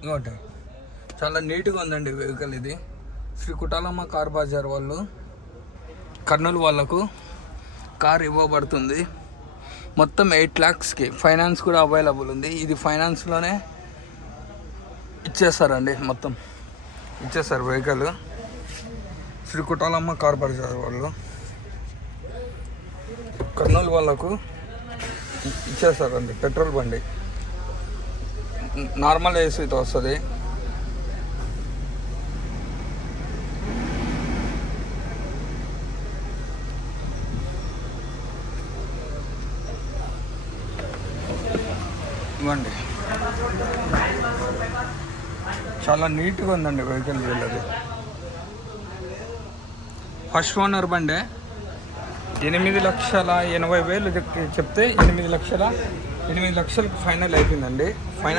ఇంకోటి చాలా నీట్గా ఉందండి వెహికల్. ఇది శ్రీ కుటాలమ్మ కార్ బజార్ వాళ్ళు కర్నూలు వాళ్ళకు కార్ ఇవ్వబడుతుంది. మొత్తం 8 lakhsకి ఫైనాన్స్ కూడా అవైలబుల్ ఉంది. ఇది ఫైనాన్స్లోనే ఇచ్చేస్తారండి, మొత్తం ఇచ్చేస్తారు వెహికల్. శ్రీ కుటాలమ్మ కార్ బజార్ వాళ్ళు కర్నూలు వాళ్ళకు ఇచ్చేస్తారండి. పెట్రోల్ బండి నార్మల్ ఏసీతో వస్తుంది. ఇవ్వండి, చాలా నీట్గా ఉందండి వెహికల్. వీళ్ళది ఫస్ట్ ఓనర్ బండే. 8,80,000 చెప్తే 8 లక్షలకు ఫైనల్ అయిపోయిందండి. ఫైనల్